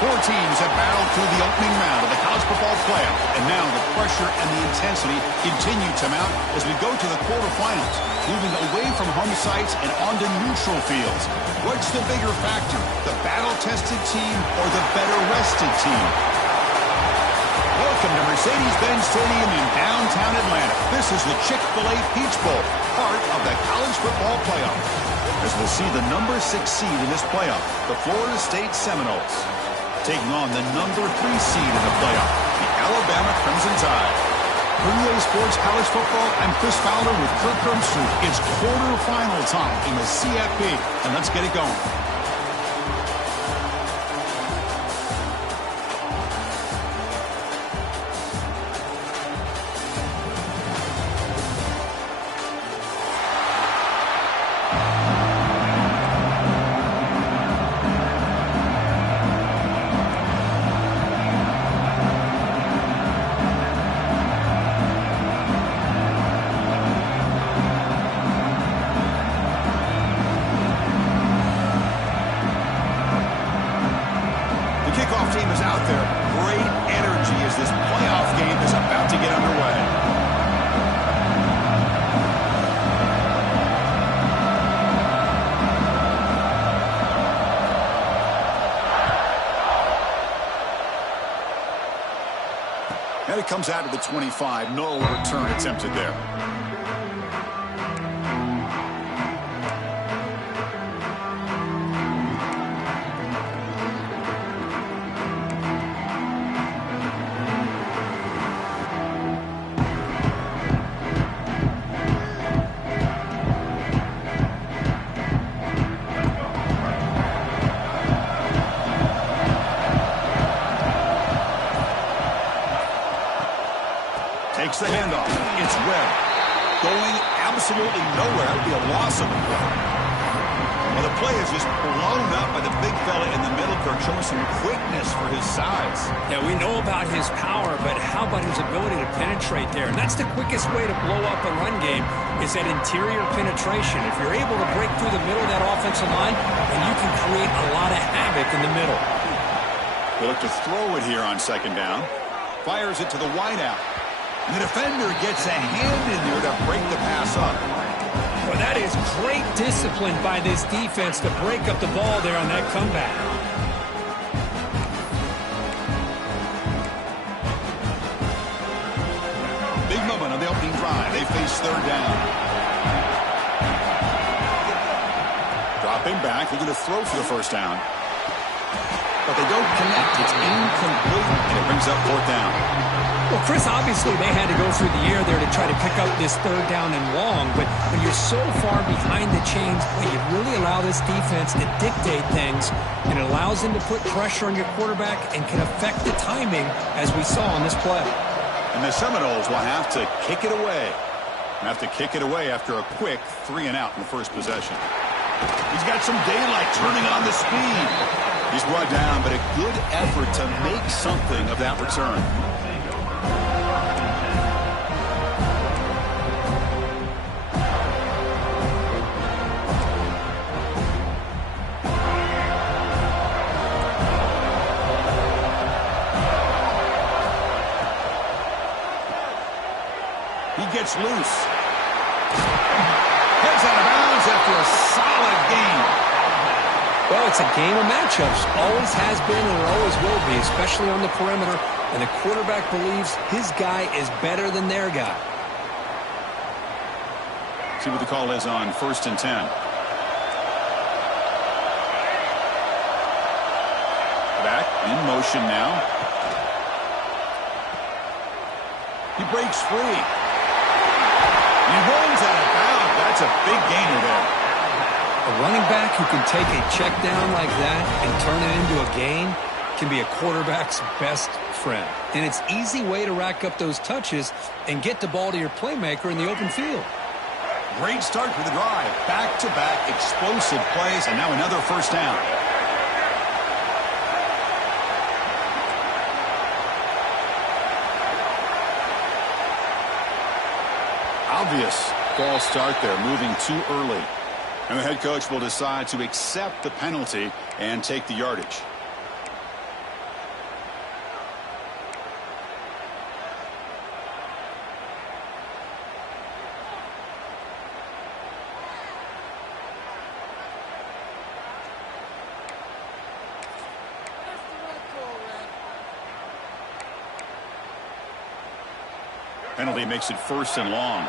Four teams have battled through the opening round of the college football playoff, and now the pressure and the intensity continue to mount as we go to the quarterfinals, moving away from home sites and onto neutral fields. What's the bigger factor, the battle-tested team or the better-rested team? Welcome to Mercedes-Benz Stadium in downtown Atlanta. This is the Chick-fil-A Peach Bowl, part of the college football playoff. As we'll see the number 6 seed in this playoff, the Florida State Seminoles, taking on the number 3 seed in the playoff, the Alabama Crimson Tide. For EA Sports College Football, I'm Chris Fowler with Kirk Herbstreit. It's quarterfinal time in the CFP, and let's get it going. Team is out there. Great energy as this playoff game is about to get underway. And it comes out of the 25. No return attempted there. Takes the handoff. It's Webb. Going absolutely nowhere. It would be a loss of the play. Well, the play is just blown up by the big fella in the middle, Kirk, showing some quickness for his size. Yeah, we know about his power, but how about his ability to penetrate there? And that's the quickest way to blow up a run game is that interior penetration. If you're able to break through the middle of that offensive line, then you can create a lot of havoc in the middle. They look to throw it here on second down. Fires it to the wideout. And the defender gets a hand in there to break the pass up. Well, that is great discipline by this defense to break up the ball there on that comeback. Big moment on the opening drive. They face third down. Dropping back. They're going to throw for the first down. But they don't connect. It's incomplete, and it brings up fourth down. Well, Chris, obviously they had to go through the air there to try to pick up this third down and long, but when you're so far behind the chains, you really allow this defense to dictate things, and it allows them to put pressure on your quarterback and can affect the timing, as we saw on this play. And the Seminoles will have to kick it away. After a quick 3-and-out in the first possession. He's got some daylight turning on the speed. He's brought down, but a good effort to make something of that return. He gets loose. Heads out of bounds after a solid game. Well, it's a game of matchups. Always has been and it always will be, especially on the perimeter. And the quarterback believes his guy is better than their guy. See what the call is on 1st and 10. Back in motion now. He breaks free. He rolls out of bounds. That's a big gainer there. A running back who can take a check down like that and turn it into a gain can be a quarterback's best friend. And it's an easy way to rack up those touches and get the ball to your playmaker in the open field. Great start for the drive. Back-to-back explosive plays, and now another first down. Obvious false start there, moving too early. And the head coach will decide to accept the penalty and take the yardage. Penalty makes it 1st and long.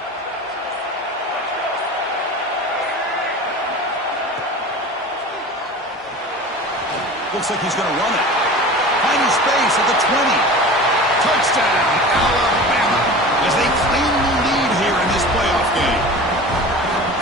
Looks like he's going to run it. Finding space at the 20. Touchdown, Alabama, as they claim the lead here in this playoff game.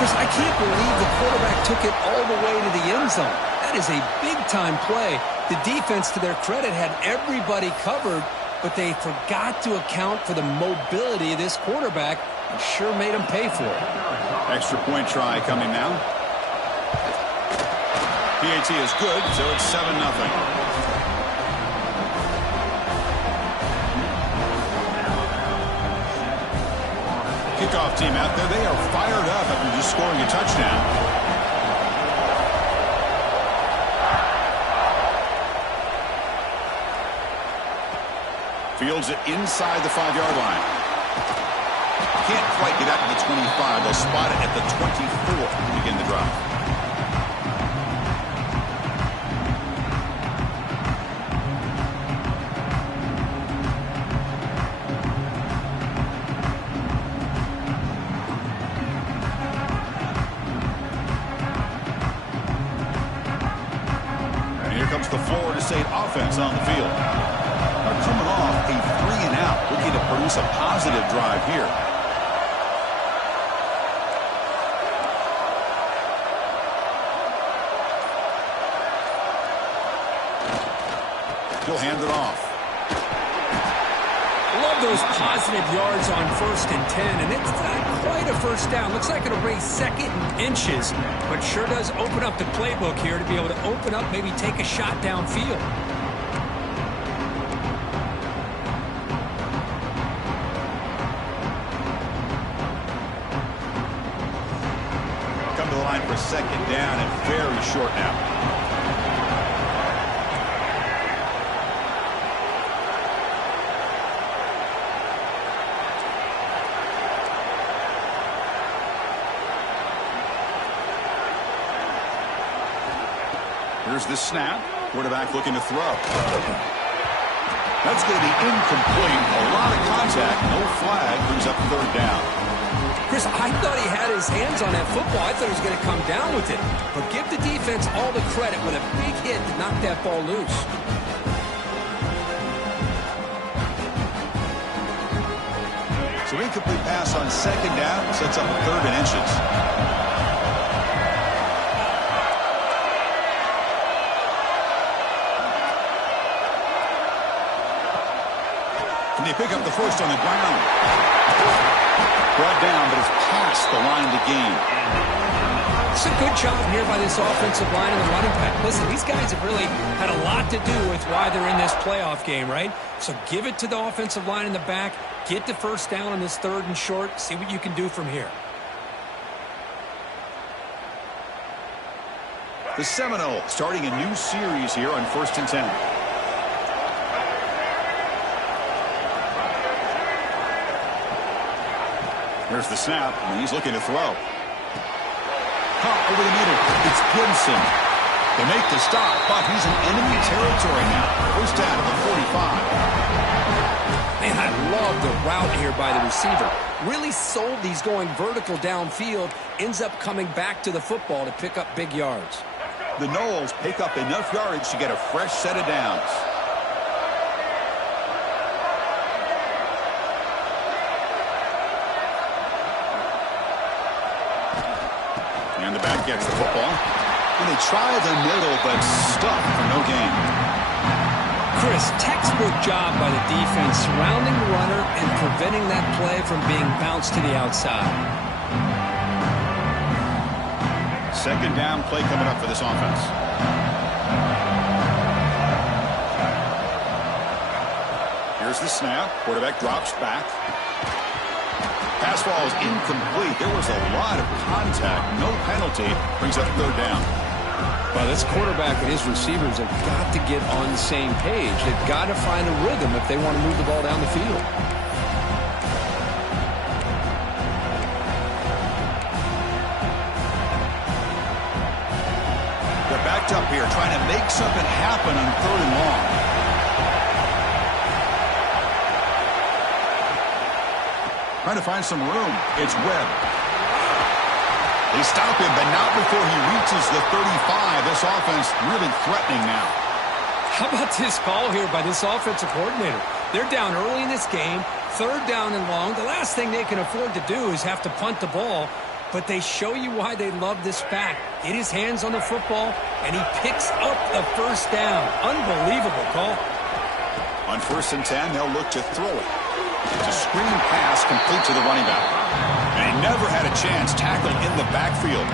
Chris, I can't believe the quarterback took it all the way to the end zone. That is a big-time play. The defense, to their credit, had everybody covered, but they forgot to account for the mobility of this quarterback and sure made him pay for it. Extra point try coming now. PAT is good, so it's 7-0. Kickoff team out there. They are fired up after just scoring a touchdown. Fields it inside the 5-yard line. Can't quite get out to the 25. They'll spot it at the 24 to begin the drive. The Florida State offense on the field. They're coming off a 3-and-out, looking to produce a positive drive here. He'll hand it off. Love those positive yards on 1st and 10, and it's not quite a first down. Looks like it'll raise 2nd and inches, but sure does open up the playbook here to be able to open up, maybe take a shot downfield. Come to the line for 2nd down and very short now. Here's the snap. Quarterback looking to throw. That's going to be incomplete. A lot of contact. No flag. Brings up 3rd down. Chris, I thought he had his hands on that football. I thought he was going to come down with it. But give the defense all the credit with a big hit to knock that ball loose. So incomplete pass on 2nd down. Sets up a 3rd and inches. And they pick up the 1st on the ground. Brought down, but it's past the line to gain. It's a good job here by this offensive line and the running back. Listen, these guys have really had a lot to do with why they're in this playoff game, right? So give it to the offensive line in the back. Get the 1st down on this 3rd and short. See what you can do from here. The Seminoles starting a new series here on 1st and 10. Here's the snap, and he's looking to throw. Caught over the middle. It's Gibson. They make the stop, but he's in enemy territory now. 1st down at the 45. Man, I love the route here by the receiver. Really sold these going vertical downfield. Ends up coming back to the football to pick up big yards. The Noles pick up enough yardage to get a fresh set of downs. And the back gets the football. And they try the middle, but stuck for no gain. Chris, textbook job by the defense surrounding the runner and preventing that play from being bounced to the outside. 2nd down play coming up for this offense. Here's the snap. Quarterback drops back. Pass ball is incomplete. There was a lot of contact. No penalty. Brings up 3rd down. Well, this quarterback and his receivers have got to get on the same page. They've got to find a rhythm if they want to move the ball down the field. They're backed up here trying to make something happen on 3rd and long. Trying to find some room. It's Webb. They stop him, but not before he reaches the 35. This offense really threatening now. How about this call here by this offensive coordinator? They're down early in this game, third down and long. The last thing they can afford to do is have to punt the ball, but they show you why they love this back. Get his hands on the football, and he picks up the first down. Unbelievable call. On 1st and 10, they'll look to throw it. It's a screen pass complete to the running back. And he never had a chance tackled in the backfield.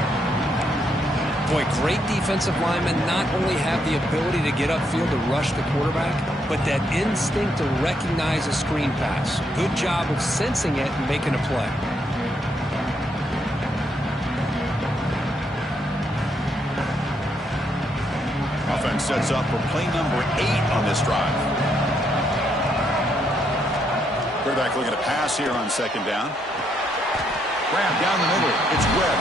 Boy, great defensive linemen not only have the ability to get upfield to rush the quarterback, but that instinct to recognize a screen pass. Good job of sensing it and making a play. Offense sets up for play number 8 on this drive. Quarterback looking to pass here on 2nd down. Grab down the middle. It's Webb.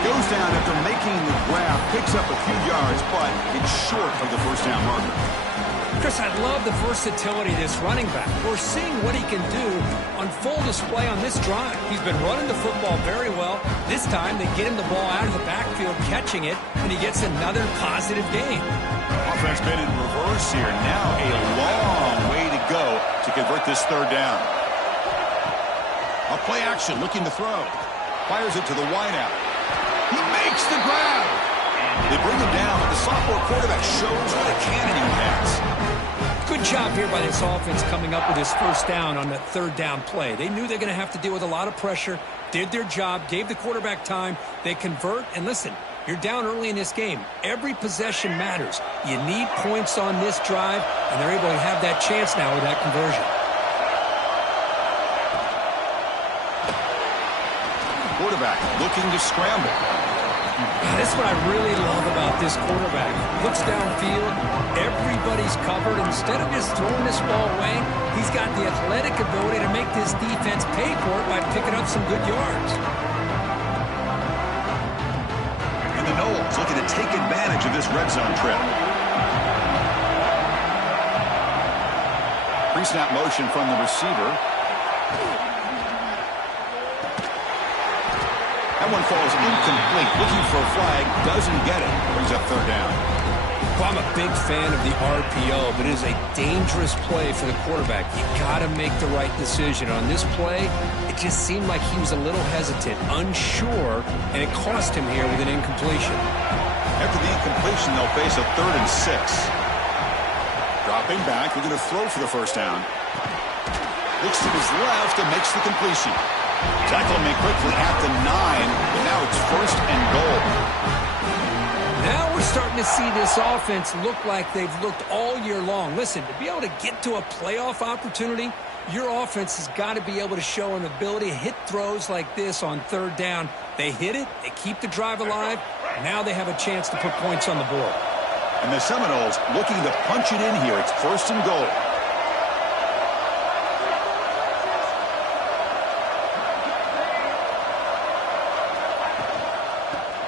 Goes down after making the grab. Picks up a few yards, but it's short of the first down marker. Chris, I love the versatility of this running back. We're seeing what he can do on full display on this drive. He's been running the football very well. This time, they get him the ball out of the backfield, catching it, and he gets another positive gain. Offense been in reverse here. Now a long way to go to convert this 3rd down. A play action looking to throw. Fires it to the wideout. He makes the grab. They bring him down, but the sophomore quarterback shows what a cannon he has. Good job here by this offense coming up with his first down on the 3rd down play. They knew they're going to have to deal with a lot of pressure, did their job, gave the quarterback time. They convert, and listen, you're down early in this game. Every possession matters. You need points on this drive, and they're able to have that chance now with that conversion. Quarterback looking to scramble. That's what I really love about this quarterback. Looks downfield, everybody's covered. Instead of just throwing this ball away, he's got the athletic ability to make this defense pay for it by picking up some good yards. And the Knowles looking to take advantage of this red zone trip. Pre-snap motion from the receiver. That one falls incomplete. Looking for a flag. Doesn't get it. Brings up 3rd down. Well, I'm a big fan of the RPO, but it is a dangerous play for the quarterback. You got to make the right decision. On this play, it just seemed like he was a little hesitant, unsure, and it cost him here with an incompletion. After the incompletion, they'll face a 3rd and 6. Dropping back, looking to throw for the first down. Looks to his left and makes the completion. Tackle made quickly at the 9, but now it's 1st and goal. Now we're starting to see this offense look like they've looked all year long. Listen, to be able to get to a playoff opportunity, your offense has got to be able to show an ability to hit throws like this on 3rd down. They hit it, they keep the drive alive, now they have a chance to put points on the board. And the Seminoles looking to punch it in here. It's 1st and goal.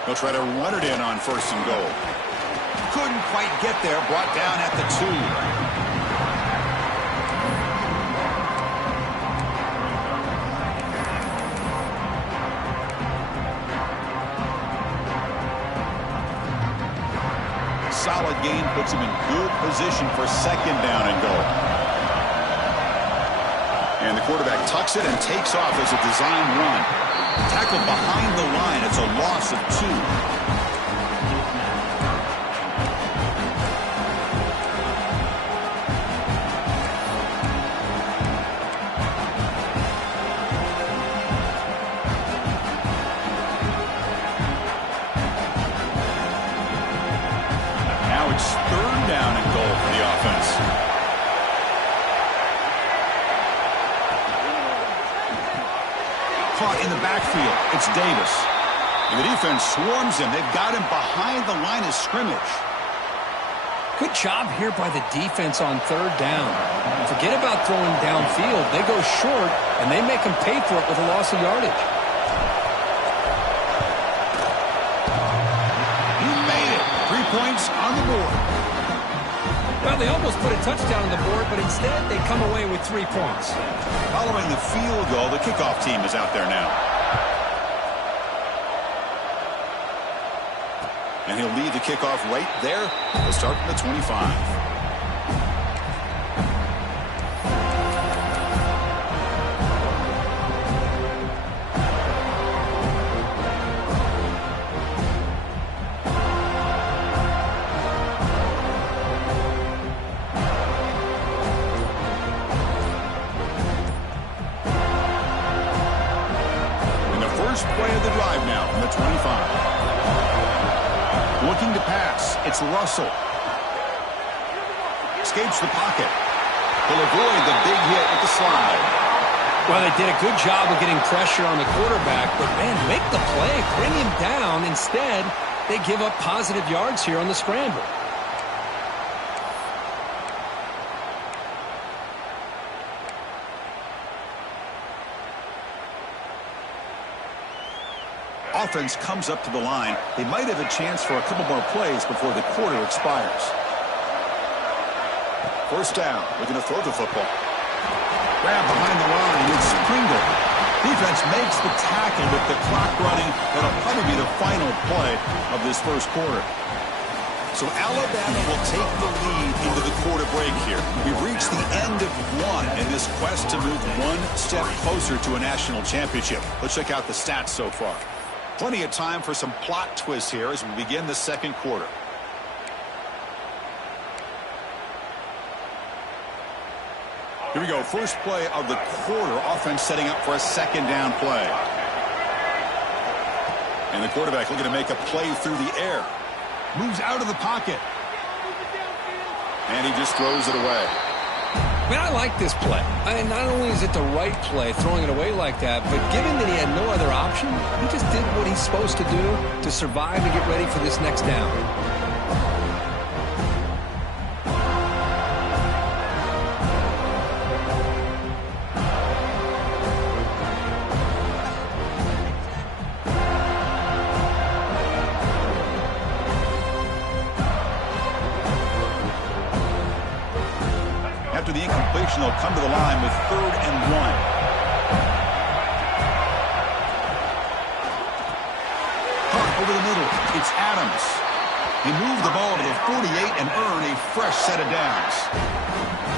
They'll try to run it in on 1st and goal. Couldn't quite get there. Brought down at the 2. Solid gain puts him in good position for 2nd down and goal. And the quarterback tucks it and takes off as a design run. Tackled behind the line. It's a loss of 2. Now it's 3rd down and goal for the offense. Caught in the backfield. It's Davis. And the defense swarms him. They've got him behind the line of scrimmage. Good job here by the defense on 3rd down. Forget about throwing downfield. They go short, and they make him pay for it with a loss of yardage. He made it. 3 points on the board. Well, they almost put a touchdown on the board, but instead they come away with 3 points. Following the field goal, the kickoff team is out there now. And he'll lead the kickoff right there. He'll start from the 25. Play of the drive now from the 25. Looking to pass. It's Russell. Escapes the pocket. He'll avoid the big hit with the slide. Well, they did a good job of getting pressure on the quarterback, but, man, make the play. Bring him down. Instead, they give up positive yards here on the scramble. Offense comes up to the line. They might have a chance for a couple more plays before the quarter expires. First down. Looking to throw the football. Grab behind the line. It's Pringle. Defense makes the tackle with the clock running. That'll probably be the final play of this first quarter. So Alabama will take the lead into the quarter break here. We've reached the end of one in this quest to move one step closer to a national championship. Let's check out the stats so far. Plenty of time for some plot twists here as we begin the second quarter. Here we go. First play of the quarter. Offense setting up for a second down play. And the quarterback looking to make a play through the air. Moves out of the pocket. And he just throws it away. Man, I like this play. Not only is it the right play, throwing it away like that, but given that he had no other option, he just did what he's supposed to do to survive and get ready for this next down. After the incompletion, they'll come to the line with 3rd and 1. Caught over the middle. It's Adams. He moved the ball to the 48 and earn a fresh set of downs.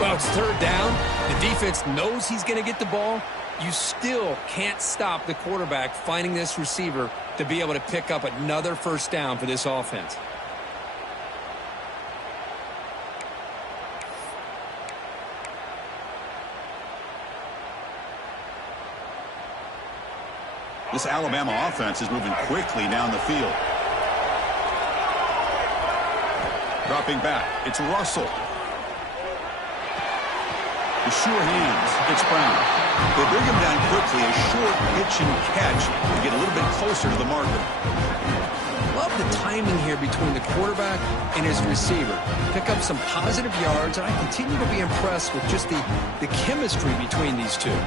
Well, it's 3rd down. The defense knows he's going to get the ball. You still can't stop the quarterback finding this receiver to be able to pick up another first down for this offense. This Alabama offense is moving quickly down the field. Dropping back. It's Russell. The sure hands. It's Brown. They bring him down quickly. A short pitch and catch to get a little bit closer to the marker. Love the timing here between the quarterback and his receiver. Pick up some positive yards, and I continue to be impressed with just the chemistry between these two.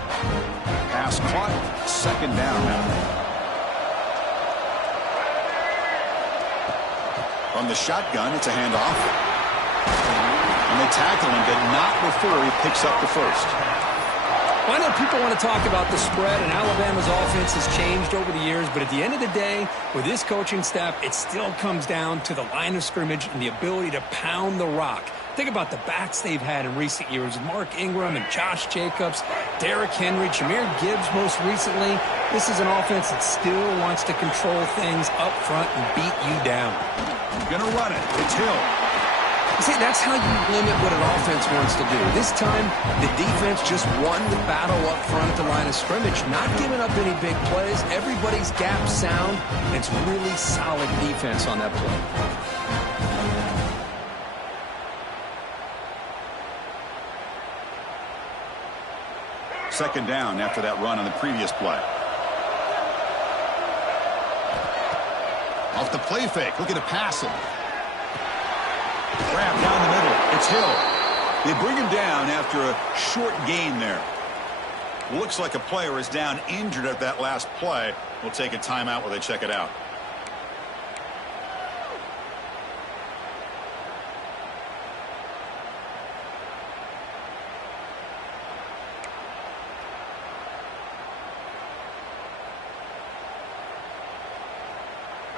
Pass caught. Second down now. From the shotgun, it's a handoff. And they tackle him, but not before he picks up the first. Well, I know people want to talk about the spread, and Alabama's offense has changed over the years, but at the end of the day, with this coaching staff, it still comes down to the line of scrimmage and the ability to pound the rock. Think about the backs they've had in recent years. Mark Ingram and Josh Jacobs, Derrick Henry, Jahmyr Gibbs most recently. This is an offense that still wants to control things up front and beat you down. Gonna run it. It's Hill. See, that's how you limit what an offense wants to do. This time, the defense just won the battle up front at the line of scrimmage, not giving up any big plays. Everybody's gap sound, and it's really solid defense on that play. Second down after that run on the previous play. Off the play fake, looking to pass it. Grab down the middle. It's Hill. They bring him down after a short gain there. Looks like a player is down injured at that last play. We'll take a timeout while they check it out.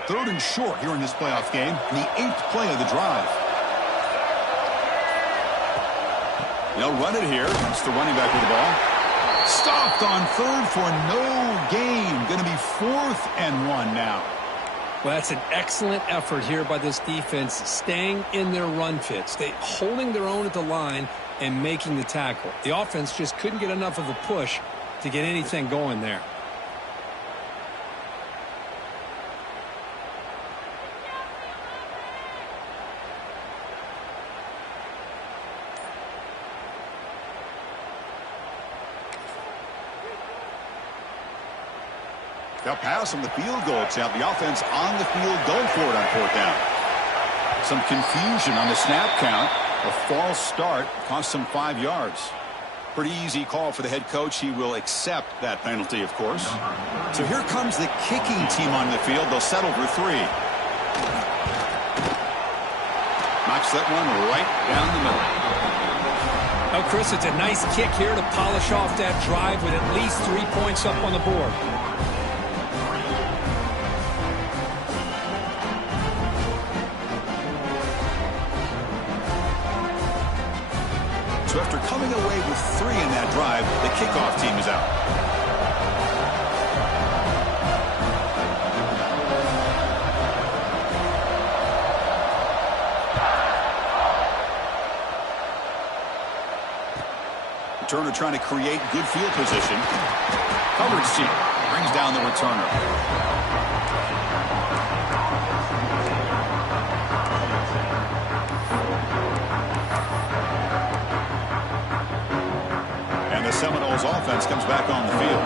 3rd and short here in this playoff game, in the 8th play of the drive. They'll run it here. It's the running back with the ball. Stopped on 3rd for no gain. Going to be 4th and 1 now. Well, that's an excellent effort here by this defense, staying in their run fits. They holding their own at the line and making the tackle. The offense just couldn't get enough of a push to get anything going there. They'll pass on the field goal attempt. The offense on the field going for it on 4th down. Some confusion on the snap count. A false start cost them 5 yards. Pretty easy call for the head coach. He will accept that penalty, of course. So here comes the kicking team on the field. They'll settle for 3. Knocks that one right down the middle. Oh, Chris, it's a nice kick here to polish off that drive with at least 3 points up on the board. So after coming away with 3 in that drive, the kickoff team is out. Returner trying to create good field position. Coverage team brings down the returner. Seminoles offense comes back on the field.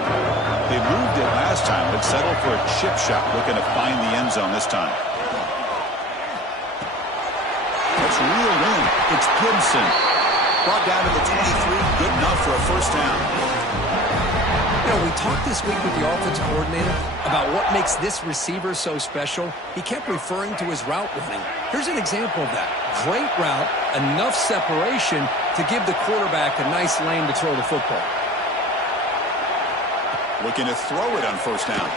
They moved it last time, but settled for a chip shot, looking to find the end zone this time. That's reeled in. It's Gibson. Brought down to the 23, good enough for a 1st down. You know, we talked this week with the offensive coordinator about what makes this receiver so special. He kept referring to his route running. Here's an example of that. Great route, enough separation to give the quarterback a nice lane to throw the football. Looking to throw it on 1st down.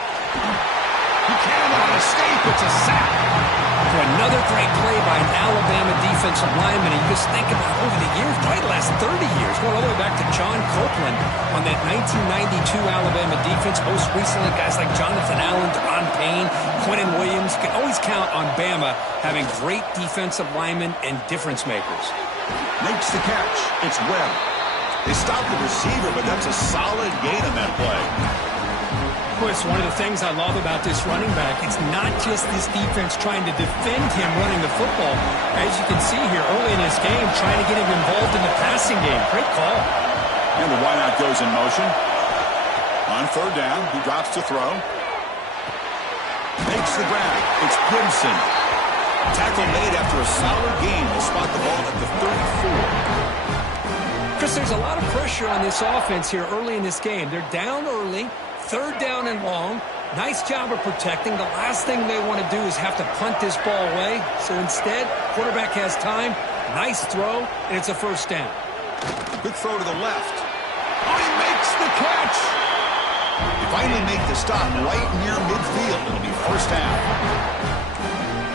He cannot escape. It's a sack. For another great play by an Alabama defensive lineman. And you just think about over the years, probably the last 30 years, going all the way back to John Copeland on that 1992 Alabama defense. Most recently, guys like Jonathan Allen, Deron Payne, Quentin Williams. You can always count on Bama having great defensive linemen and difference makers. Makes the catch. It's Webb. They stop the receiver, but that's a solid gain on that play. Chris, one of the things I love about this running back, it's not just this defense trying to defend him running the football. As you can see here early in this game, trying to get him involved in the passing game. Great call. And the wideout goes in motion. On 3rd down, he drops to throw. Makes the grab. It's Gibson. Tackle made after a solid gain. Will spot the ball at the 34. Chris, there's a lot of pressure on this offense here early in this game. They're down early. 3rd down and long. Nice job of protecting. The last thing they want to do is have to punt this ball away. So instead, quarterback has time. Nice throw, and it's a 1st down. Good throw to the left. Oh, he makes the catch. They finally make the stop right near midfield. It'll be 1st down.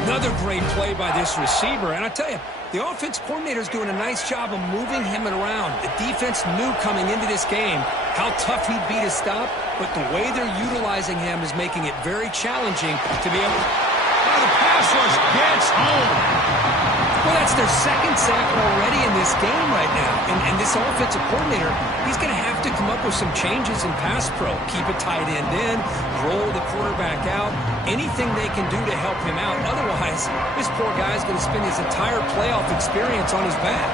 Another great play by this receiver. And I tell you, the offense coordinator is doing a nice job of moving him around. The defense knew coming into this game how tough he'd be to stop, but the way they're utilizing him is making it very challenging to be able to... Oh, the pass rush gets home. Well, that's their 2nd sack already in this game right now. And this offensive coordinator, he's going to have to come up with some changes in pass pro. Keep a tight end in, roll the quarterback out, anything they can do to help him out. Otherwise, this poor guy's going to spend his entire playoff experience on his back.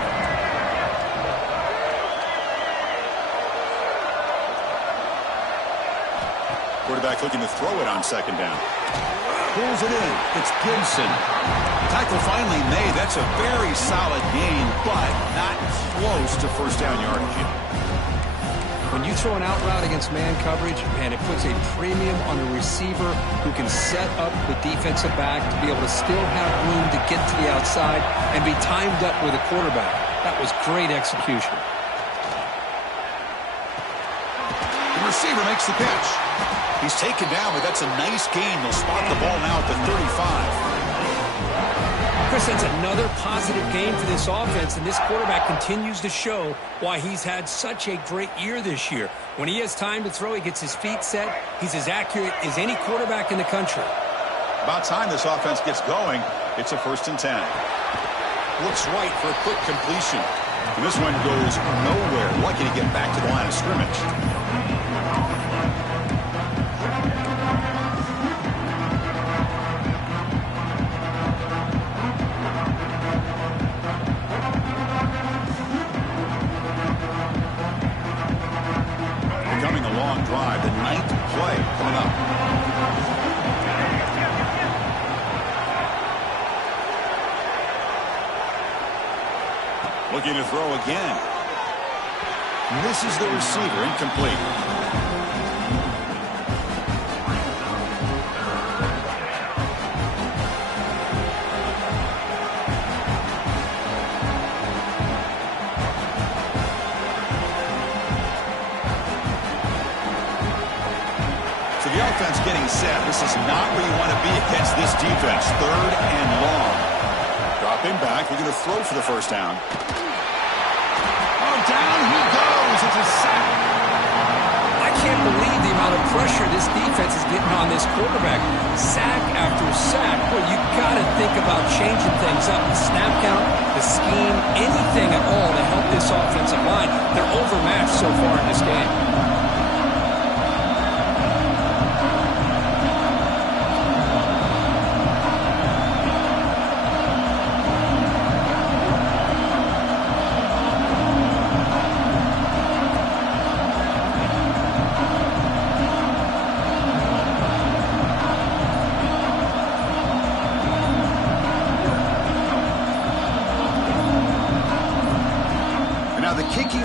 Quarterback looking to throw it on 2nd down. Pulls it in. It's Gibson. Tackle finally made. That's a very solid gain, but not close to 1st down yardage yet. When you throw an out route against man coverage, man, it puts a premium on the receiver who can set up the defensive back to be able to still have room to get to the outside and be timed up with a quarterback. That was great execution. The receiver makes the catch. He's taken down, but that's a nice gain. They'll spot the ball now at the 35. Chris, that's another positive game for this offense, and this quarterback continues to show why he's had such a great year this year. When he has time to throw, he gets his feet set. He's as accurate as any quarterback in the country. About time this offense gets going. It's a 1st and 10. Looks right for a quick completion. And this one goes nowhere. Lucky to get back to the line of scrimmage. Drive, the 9th play coming up. Looking to throw again. Misses the receiver, incomplete. Offense getting set. This is not where you want to be against this defense. 3rd and long. Dropping back. They're going to throw for the 1st down. Oh, down he goes. It's a sack. I can't believe the amount of pressure this defense is getting on this quarterback. Sack after sack. Well, you got to think about changing things up. The snap count, the scheme, anything at all to help this offensive line. They're overmatched so far in this game.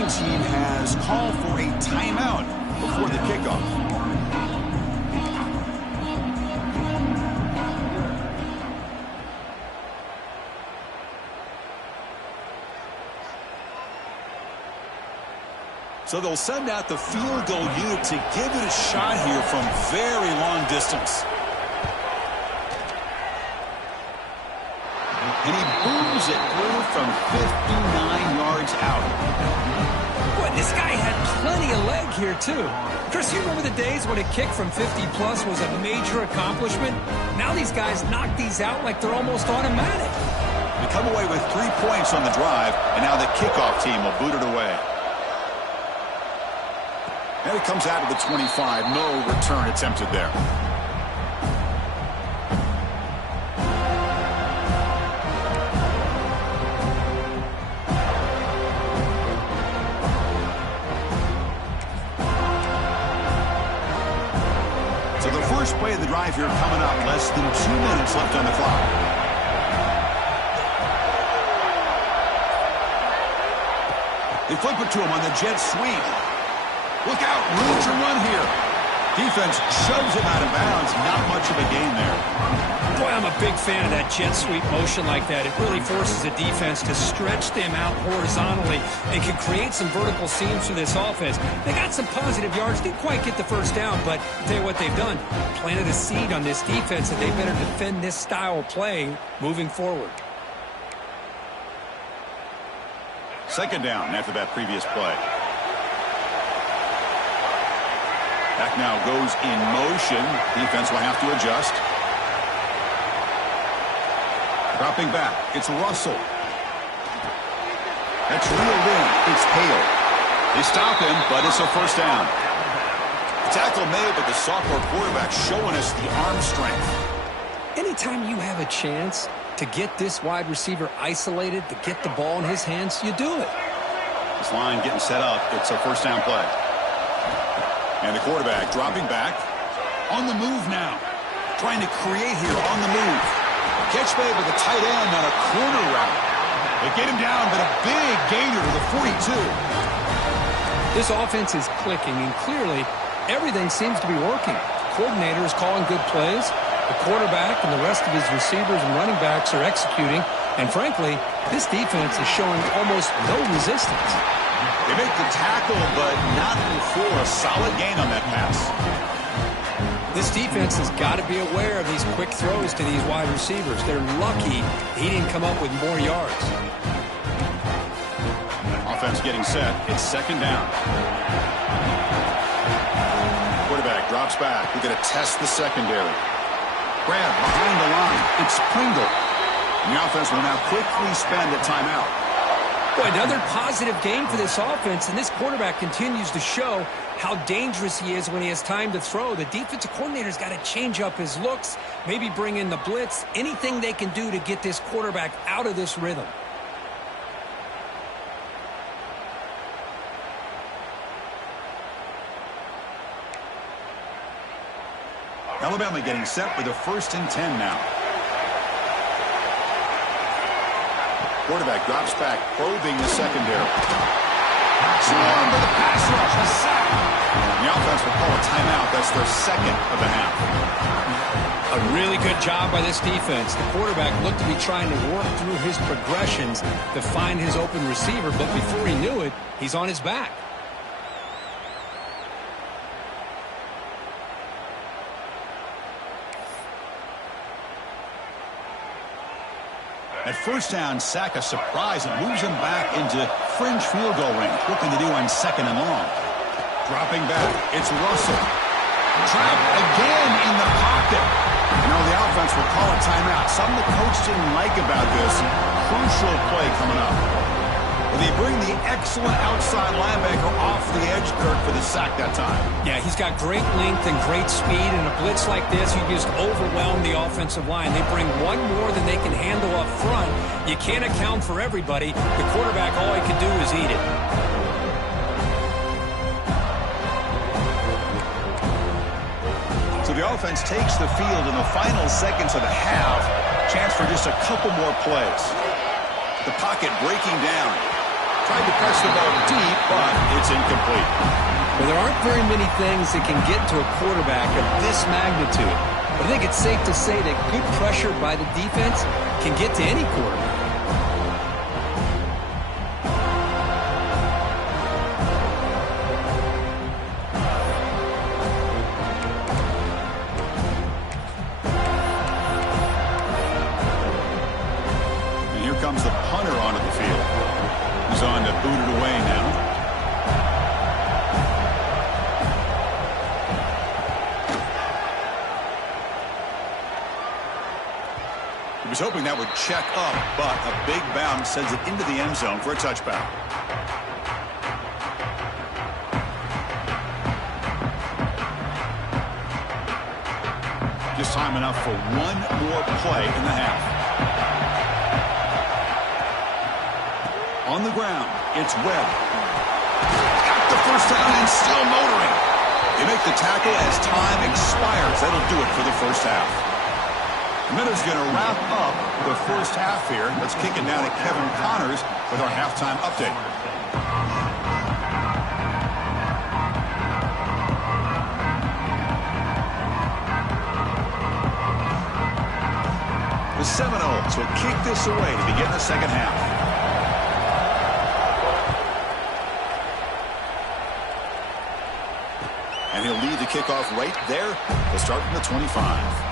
Team has called for a timeout before the kickoff. So they'll send out the field goal unit to give it a shot here from very long distance. And he booms it through from 59 yards out. This guy had plenty of leg here, too. Chris, you remember the days when a kick from 50-plus was a major accomplishment? Now these guys knock these out like they're almost automatic. They come away with 3 points on the drive, and now the kickoff team will boot it away. And it comes out of the 25. No return attempted there. Play of the drive here coming up. Less than 2 minutes left on the clock. They flip it to him on the jet sweep. Look out, room to run here. Defense shoves him out of bounds. Not much of a gain there. Boy, I'm a big fan of that jet sweep motion like that. It really forces the defense to stretch them out horizontally and can create some vertical seams for this offense. They got some positive yards. Didn't quite get the 1st down, but I'll tell you what they've done. Planted a seed on this defense that they better defend this style of play moving forward. 2nd down after that previous play. Back now goes in motion. Defense will have to adjust. Dropping back, it's Russell. That's reeled in. It's Hale. They stop him, but it's a 1st down. Tackle made, but the sophomore quarterback showing us the arm strength. Anytime you have a chance to get this wide receiver isolated, to get the ball in his hands, you do it. This line getting set up. It's a 1st down play. And the quarterback dropping back. On the move now. Trying to create here on the move. Catch made with a tight end on a corner route. They get him down, but a big gainer to the 42. This offense is clicking, and clearly everything seems to be working. The coordinator is calling good plays. The quarterback and the rest of his receivers and running backs are executing. And frankly, this defense is showing almost no resistance. They make the tackle, but not before a a solid gain on that pass. This defense has got to be aware of these quick throws to these wide receivers. They're lucky he didn't come up with more yards. Offense getting set. It's second down. Quarterback drops back. We're going to test the secondary. Grab behind the line. It's Pringle. And the offense will now quickly spend a timeout. Boy, another positive game for this offense, and this quarterback continues to show how dangerous he is when he has time to throw. The defensive coordinator's got to change up his looks, maybe bring in the blitz, anything they can do to get this quarterback out of this rhythm. Alabama getting set with a 1st and 10 now. Quarterback drops back, probing the secondary. Swarmed by the pass rush, a sack. The offense will call a timeout. That's their second of the half. A really good job by this defense. The quarterback looked to be trying to work through his progressions to find his open receiver, but before he knew it, he's on his back. At first down, sack a surprise. It moves him back into fringe field goal range. Looking to do on 2nd and long. Dropping back, it's Russell. Trapped again in the pocket. You know, the offense will call a timeout. Something the coach didn't like about this. Crucial play coming up. Well, they bring the excellent outside linebacker off the edge, Kirk, for the sack that time. Yeah, he's got great length and great speed, and a blitz like this, you just overwhelm the offensive line. They bring one more than they can handle up front. You can't account for everybody. The quarterback, all he can do is eat it. So the offense takes the field in the final seconds of the half. Chance for just a couple more plays. The pocket breaking down. Tried to press the ball deep, but it's incomplete. Well, there aren't very many things that can get to a quarterback of this magnitude. But I think it's safe to say that good pressure by the defense can get to any quarterback. And here comes the punter onto the field. He's on to boot it away now. He was hoping that would check up, but a big bounce sends it into the end zone for a touchback. Just time enough for one more play in the half. On the ground, it's Webb. Got the first down and still motoring. They make the tackle as time expires. That'll do it for the first half. Miller's going to wrap up the first half here. Let's kick it down to Kevin Connors with our halftime update. The Seminoles will kick this away to begin the second half. And he'll lead the kickoff right there. We'll start from the 25.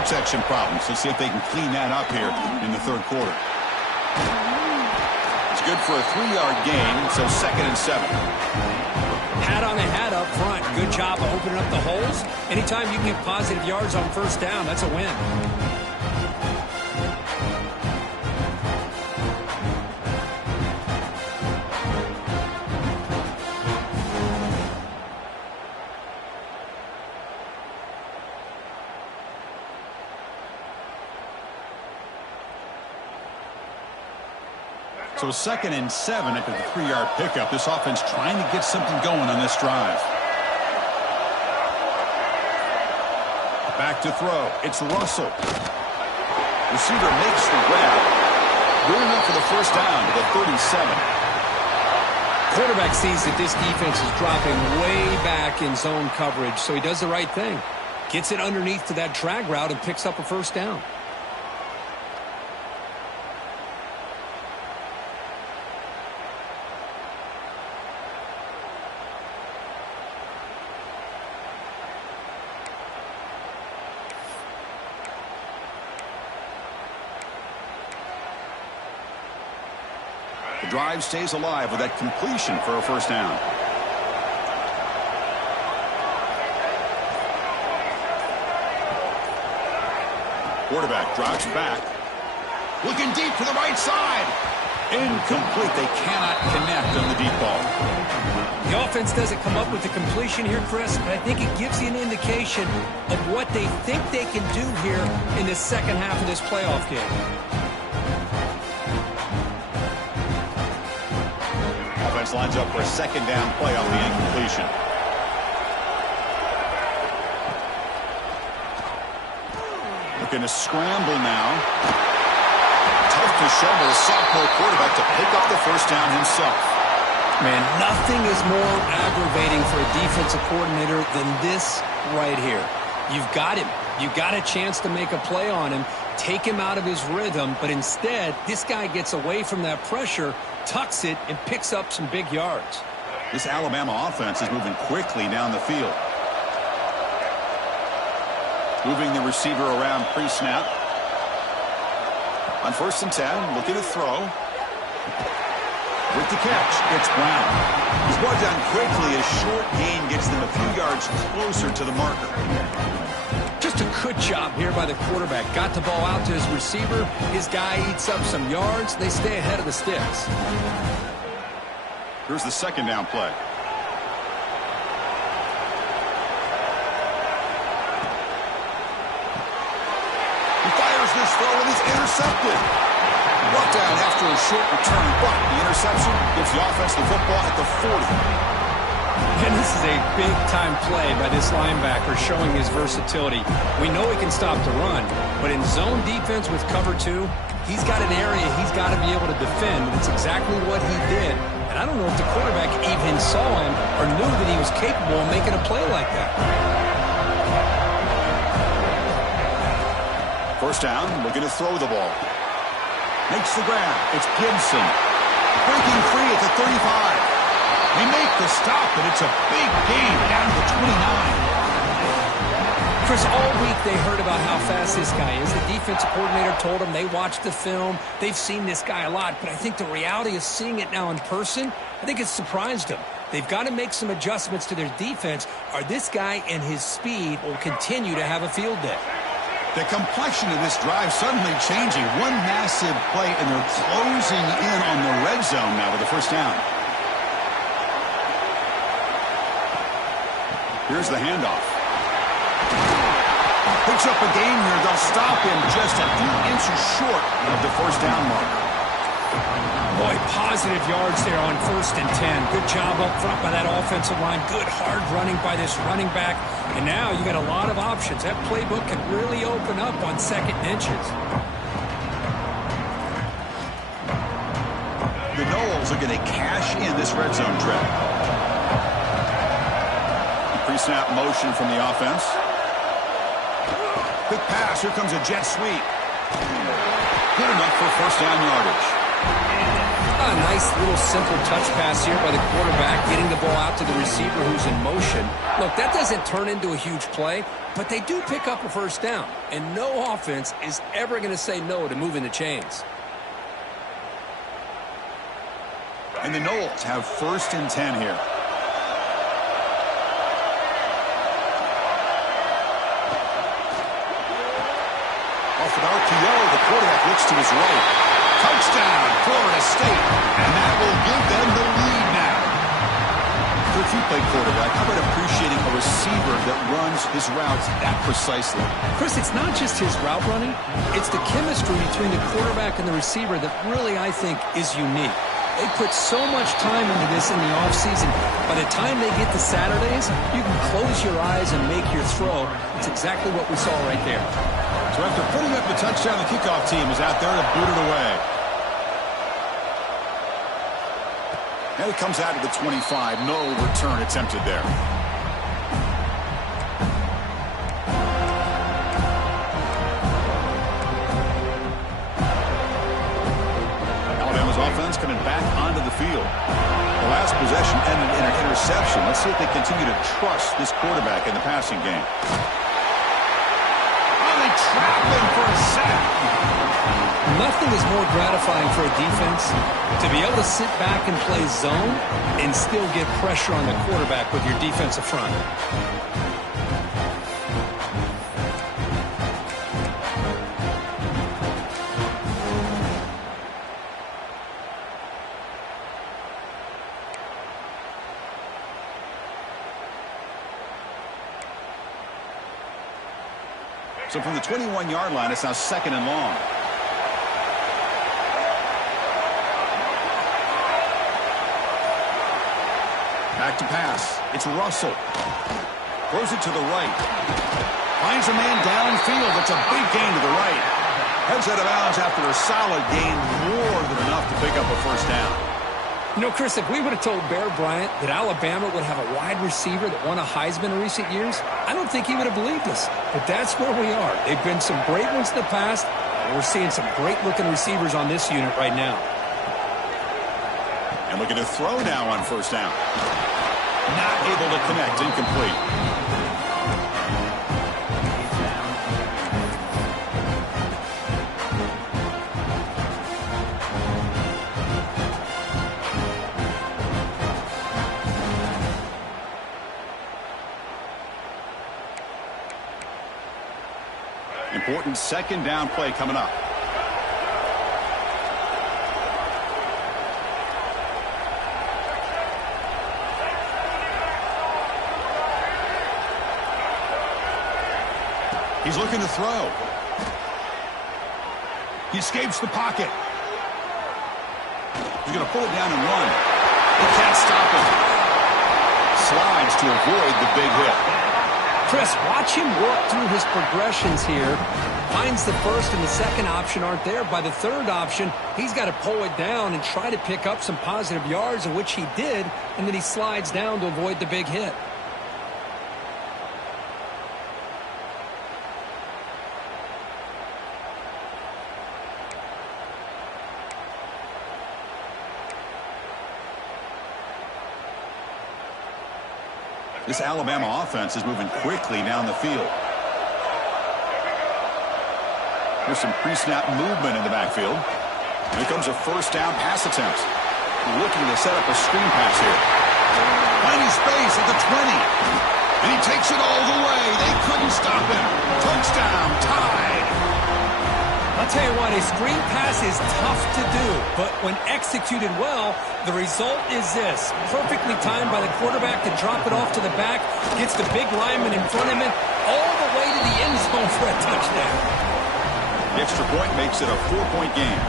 protection problems. Let's see if they can clean that up here in the third quarter. It's good for a 3-yard gain, so 2nd and 7. Hat on a hat up front. Good job of opening up the holes. Anytime you can get positive yards on first down, that's a win. So 2nd and 7 after the 3-yard pickup. This offense trying to get something going on this drive. Back to throw. It's Russell. Receiver makes the grab. Good enough for the first down to the 37. Quarterback sees that this defense is dropping way back in zone coverage, so he does the right thing. Gets it underneath to that drag route and picks up a first down. The drive stays alive with that completion for a first down. Quarterback drops back. Looking deep to the right side. Incomplete. They cannot connect on the deep ball. The offense doesn't come up with the completion here, Chris, but I think it gives you an indication of what they think they can do here in the second half of this playoff game. Offense lines up for a second down play off the incompletion. Looking to scramble now. Tough to shovel a sophomore quarterback to pick up the first down himself. Man, nothing is more aggravating for a defensive coordinator than this right here. You've got him. You've got a chance to make a play on him, take him out of his rhythm, but instead, this guy gets away from that pressure, tucks it, and picks up some big yards. This Alabama offense is moving quickly down the field. Moving the receiver around pre-snap. On 1st and 10, looking to throw. With the catch, it's Brown. He's brought down quickly as short gain gets them a few yards closer to the marker. Just a good job here by the quarterback. Got the ball out to his receiver. His guy eats up some yards. They stay ahead of the sticks. Here's the second down play. He fires this throw and it's intercepted. Brought down after a short return, but the interception gives the offense the football at the 40. And this is a big-time play by this linebacker showing his versatility. We know he can stop the run, but in zone defense with cover 2, he's got an area he's got to be able to defend. That's exactly what he did. And I don't know if the quarterback even saw him or knew that he was capable of making a play like that. First down, looking to throw the ball. Makes the grab. It's Gibson. Breaking free at the 35. They make the stop, and it's a big gain down to the 29. Chris, all week they heard about how fast this guy is. The defensive coordinator told them they watched the film. They've seen this guy a lot, but I think the reality of seeing it now in person, I think it's surprised them. They've got to make some adjustments to their defense, or this guy and his speed will continue to have a field day. The complexion of this drive suddenly changing. One massive play, and they're closing in on the red zone now with the first down. Here's the handoff. Picks up a gain here. They'll stop him just a few inches short of the first down marker. Boy, positive yards there on 1st and 10. Good job up front by that offensive line. Good hard running by this running back. And now you got a lot of options. That playbook can really open up on 2nd and inches. The Noles are going to cash in this red zone trap. Pre-snap motion from the offense. Quick pass. Here comes a jet sweep. Good enough for first down yardage. A nice little simple touch pass here by the quarterback, getting the ball out to the receiver who's in motion. Look, that doesn't turn into a huge play, but they do pick up a first down, and no offense is ever going to say no to moving the chains. And the Knowles have 1st and 10 here. Off an RPO, the quarterback looks to his right. Touchdown, Florida State. And that will give them the lead now. If you play quarterback, how about appreciating a receiver that runs his routes that precisely? Chris, it's not just his route running. It's the chemistry between the quarterback and the receiver that really, I think, is unique. They put so much time into this in the offseason. By the time they get to Saturdays, you can close your eyes and make your throw. It's exactly what we saw right there. So after putting up the touchdown, the kickoff team is out there to boot it away. And it comes out of the 25. No return attempted there. Alabama's offense coming back onto the field. The last possession ended in an interception. Let's see if they continue to trust this quarterback in the passing game. Trap him for a sack. Nothing is more gratifying for a defense to be able to sit back and play zone and still get pressure on the quarterback with your defensive front. So from the 21-yard line, it's now 2nd and long. Back to pass. It's Russell. Throws it to the right. Finds a man downfield. It's a big gain to the right. Heads out of bounds after a solid gain, more than enough to pick up a first down. You know, Chris, if we would have told Bear Bryant that Alabama would have a wide receiver that won a Heisman in recent years, I don't think he would have believed us. But that's where we are. They've been some great ones in the past, and we're seeing some great-looking receivers on this unit right now. And looking to throw now on first down. Not able to connect, incomplete. Important 2nd down play coming up. He's looking to throw. He escapes the pocket. He's going to pull it down and run. He can't stop him. Slides to avoid the big hit. Chris, watch him work through his progressions here. Finds the first and the second option aren't there. By the third option, he's got to pull it down and try to pick up some positive yards, of which he did, and then he slides down to avoid the big hit. This Alabama offense is moving quickly down the field. There's some pre-snap movement in the backfield. Here comes a first down pass attempt. Looking to set up a screen pass here. Finding space at the 20. And he takes it all the way. They couldn't stop him. Touchdown, tied. I'll tell you what, a screen pass is tough to do, but when executed well, the result is this. Perfectly timed by the quarterback to drop it off to the back, gets the big lineman in front of him, all the way to the end zone for a touchdown. The extra point makes it a 4-point game.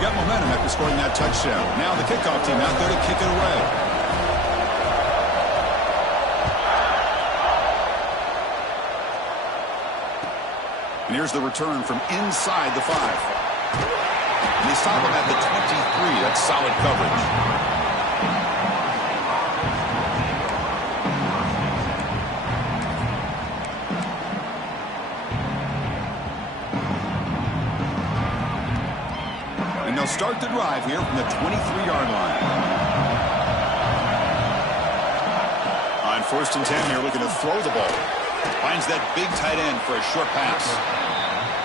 Got momentum after scoring that touchdown. Now the kickoff team out there to kick it away. And here's the return from inside the 5. And they stop him at the 23. That's solid coverage. And they'll start the drive here from the 23-yard line. On 1st and 10 here, looking to throw the ball. Finds that big tight end for a short pass.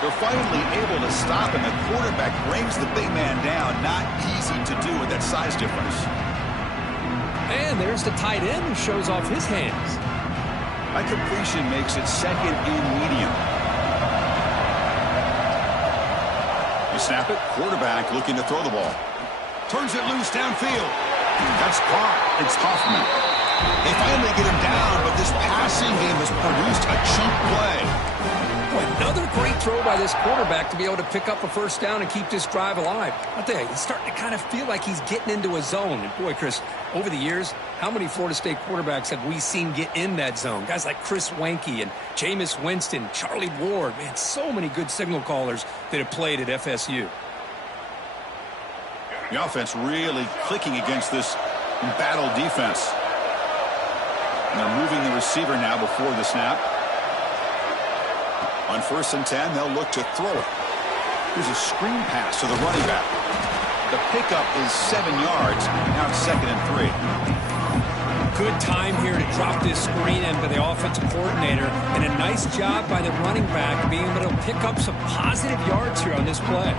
They're finally able to stop, and the quarterback brings the big man down. Not easy to do with that size difference. And there's the tight end who shows off his hands. That completion makes it 2nd and medium. You snap it, quarterback looking to throw the ball. Turns it loose downfield. That's caught. It's Hoffman. They finally get him down, but this passing game has produced a chunk play. Another great throw by this quarterback to be able to pick up a first down and keep this drive alive. I'll tell you, he's starting to kind of feel like he's getting into a zone. And boy, Chris, over the years, how many Florida State quarterbacks have we seen get in that zone? Guys like Chris Wenke and Jameis Winston, Charlie Ward. Man, so many good signal callers that have played at FSU. The offense really clicking against this battle defense. And they're moving the receiver now before the snap. On 1st and 10, they'll look to throw it. Here's a screen pass to the running back. The pickup is 7 yards. Now it's 2nd and 3. Good time here to drop this screen in by the offensive coordinator. And a nice job by the running back being able to pick up some positive yards here on this play.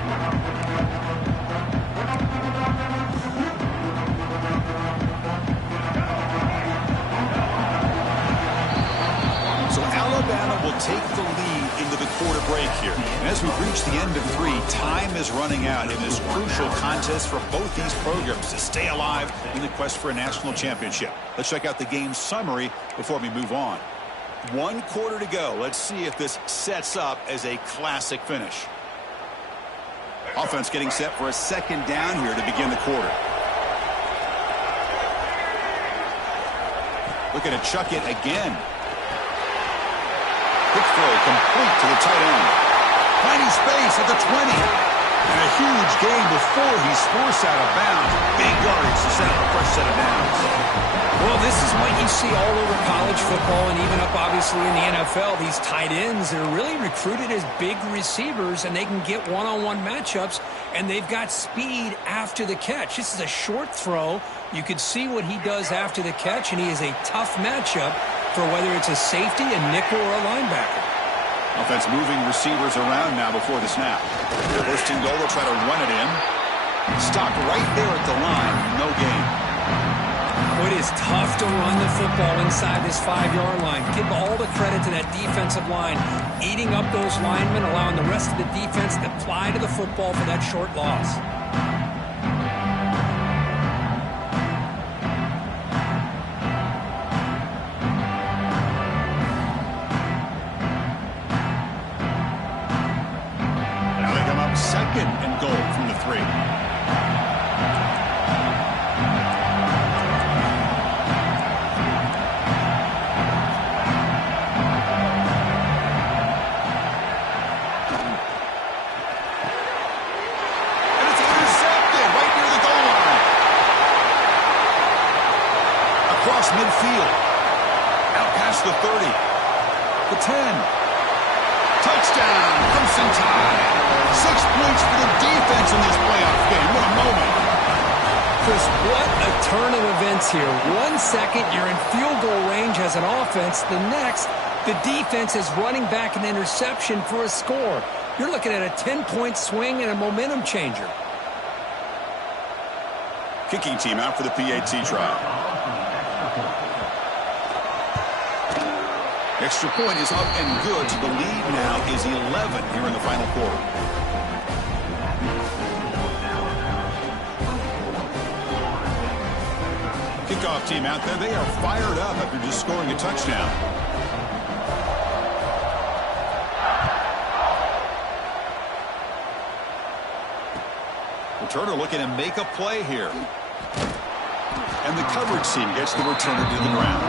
Alabama will take the lead into the quarter break here. And as we reach the end of 3, time is running out in this crucial contest for both these programs to stay alive in the quest for a national championship. Let's check out the game summary before we move on. 1 quarter to go. Let's see if this sets up as a classic finish. Offense getting set for a 2nd down here to begin the quarter. Looking to chuck it again. Quick throw complete to the tight end. Finding space at the 20. And a huge gain before he's forced out of bounds. Big yardage to set up a fresh set of downs. Well, this is what you see all over college football and even up obviously in the NFL. These tight ends are really recruited as big receivers, and they can get one-on-one matchups, and they've got speed after the catch. This is a short throw. You could see what he does after the catch, and he is a tough matchup for whether it's a safety, a nickel, or a linebacker. Offense moving receivers around now before the snap. 1st and goal, they'll try to run it in. Stopped right there at the line. No gain. Well, it is tough to run the football inside this 5-yard line. Give all the credit to that defensive line, eating up those linemen, allowing the rest of the defense to fly to the football for that short loss. Midfield. Out past the 30. The 10. Touchdown. Crimson Tide. 6 points for the defense in this playoff game. What a moment. Chris, what a turn of events here. 1 second, you're in field goal range as an offense. The next, the defense is running back an interception for a score. You're looking at a 10-point swing and a momentum changer. Kicking team out for the PAT trial. Extra point is up and good. So the lead now is 11 here in the final quarter. Kickoff team out there. They are fired up after just scoring a touchdown. Returner looking to make a play here. And the coverage team gets the returner to the ground.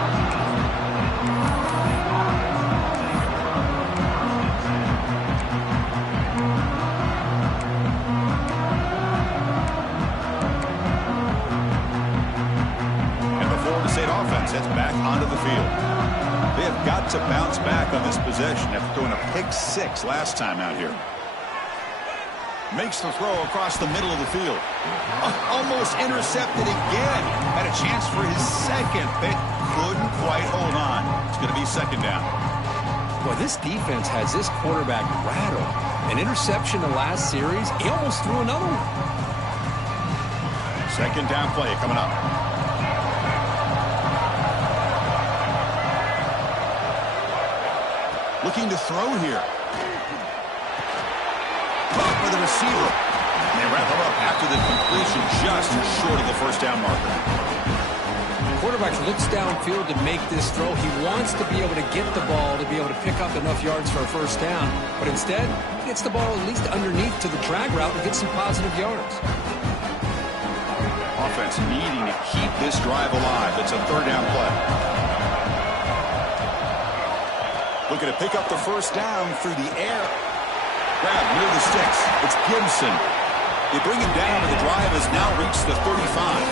offense heads back onto the field. They have got to bounce back on this possession after throwing a pick-6 last time out here. Makes the throw across the middle of the field. Almost intercepted again. Had a chance for his second, but couldn't quite hold on. It's going to be second down. Well, this defense has this quarterback rattled. An interception the last series. He almost threw another one. Second down play coming up. Looking to throw here. Caught by the receiver. They wrap him up after the completion, just short of the first down marker. The quarterback looks downfield to make this throw. He wants to be able to get the ball to be able to pick up enough yards for a first down. But instead, he gets the ball at least underneath to the drag route and gets some positive yards. Offense needing to keep this drive alive. It's a third down play. Looking to pick up the first down through the air. Grab near the sticks. It's Gibson. They bring him down, and the drive has now reached the 35.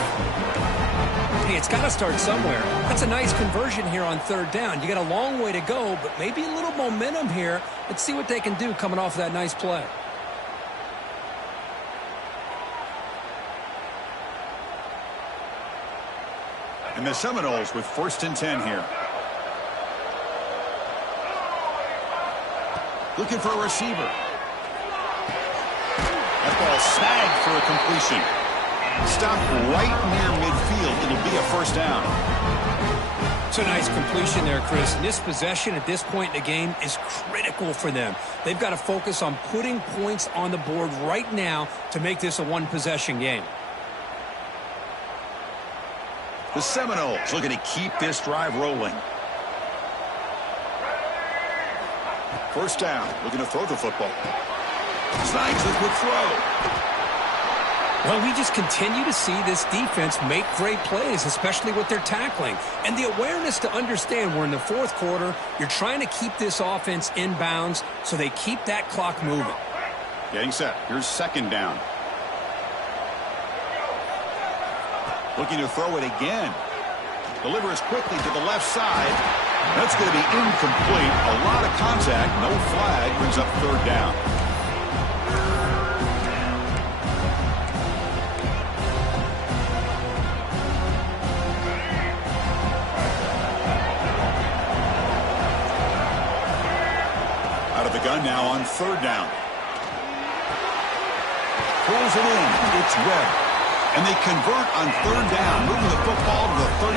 Hey, it's got to start somewhere. That's a nice conversion here on third down. You got a long way to go, but maybe a little momentum here. Let's see what they can do coming off that nice play. And the Seminoles with 1st and 10 here. Looking for a receiver. That ball snagged for a completion. Stopped right near midfield. It'll be a first down. It's a nice completion there, Chris. And this possession at this point in the game is critical for them. They've got to focus on putting points on the board right now to make this a one-possession game. The Seminoles looking to keep this drive rolling. First down, looking to throw the football. Snags the quick throw. Well, we just continue to see this defense make great plays, especially with their tackling. And the awareness to understand we're in the fourth quarter, you're trying to keep this offense in bounds so they keep that clock moving. Getting set. Here's second down. Looking to throw it again. Delivers quickly to the left side. That's going to be incomplete. A lot of contact. No flag. Brings up third down. Out of the gun now on third down. Pulls it in. It's Webb. And they convert on third down, moving the football to the 35.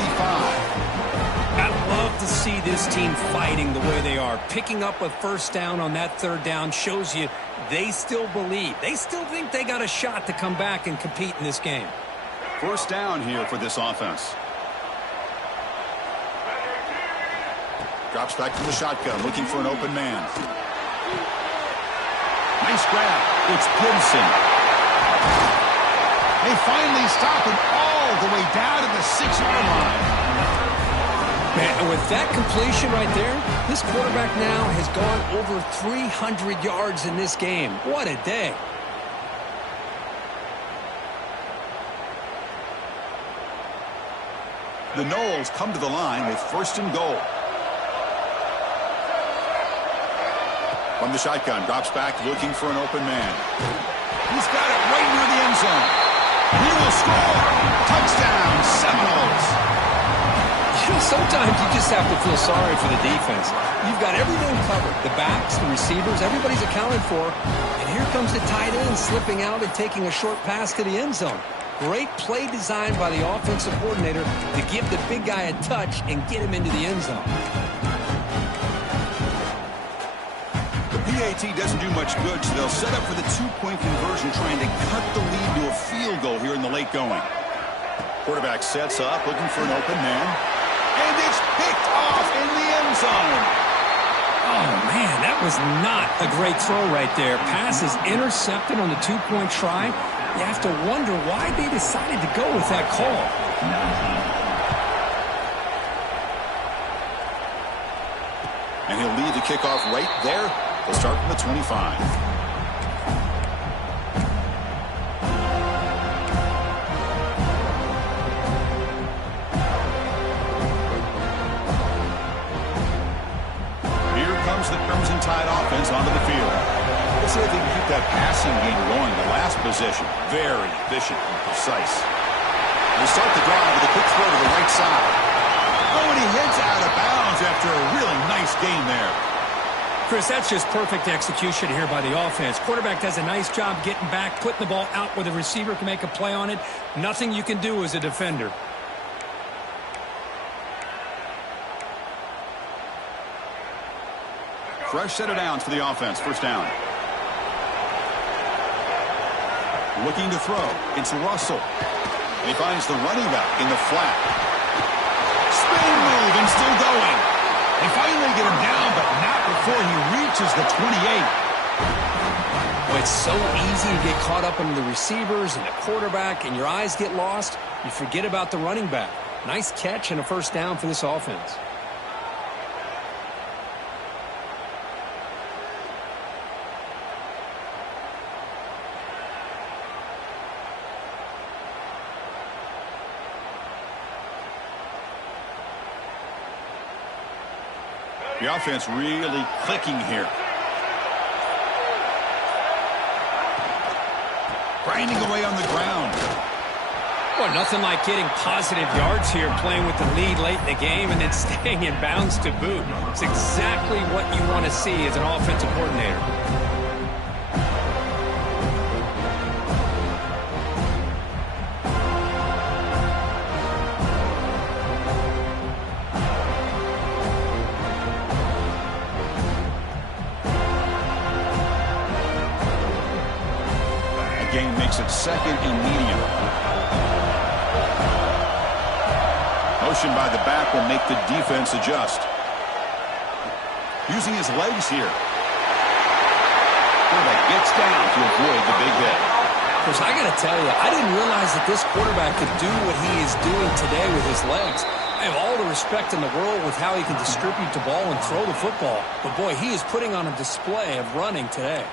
I love to see this team fighting the way they are. Picking up a first down on that third down shows you they still believe. They still think they got a shot to come back and compete in this game. First down here for this offense. Drops back to the shotgun, looking for an open man. Nice grab. It's Gibson. They finally stop him all the way down to the 6-yard line. Man, and with that completion right there, this quarterback now has gone over 300 yards in this game. What a day. The Noles come to the line with first and goal. From the shotgun, drops back looking for an open man. He's got it right near the end zone. He will score. Touchdown, Seminoles. You know, sometimes you just have to feel sorry for the defense. You've got everything covered. The backs, the receivers, everybody's accounted for. And here comes the tight end slipping out and taking a short pass to the end zone. Great play design by the offensive coordinator to give the big guy a touch and get him into the end zone. PAT doesn't do much good, so they'll set up for the two-point conversion, trying to cut the lead to a field goal here in the late going. Quarterback sets up, looking for an open man. And it's picked off in the end zone. Oh, man, that was not a great throw right there. Pass is intercepted on the two-point try. You have to wonder why they decided to go with that call. And he'll lead the kickoff right there. They'll start from the 25. the Crimson Tide offense onto the field. Let's see if they can keep that passing game going. The last possession, very efficient and precise. They start the drive with a quick throw to the right side. Oh, and he heads out of bounds after a really nice game there. Chris, that's just perfect execution here by the offense. Quarterback does a nice job getting back, putting the ball out where the receiver can make a play on it. Nothing you can do as a defender. Fresh set of downs for the offense. First down. Looking to throw. It's Russell. He finds the running back in the flat. Spin move and still going. They finally get him down, but not before he reaches the 28. Well, it's so easy to get caught up in the receivers and the quarterback, and your eyes get lost. You forget about the running back. Nice catch and a first down for this offense. The offense really clicking here. Grinding away on the ground. Well, nothing like getting positive yards here, playing with the lead late in the game and then staying in bounds to boot. It's exactly what you want to see as an offensive coordinator. Game makes it second and medium. Motion by the back will make the defense adjust. Using his legs here. Quarterback gets down to avoid the big hit. Chris, I got to tell you, I didn't realize that this quarterback could do what he is doing today with his legs. I have all the respect in the world with how he can distribute the ball and throw the football. But boy, he is putting on a display of running today.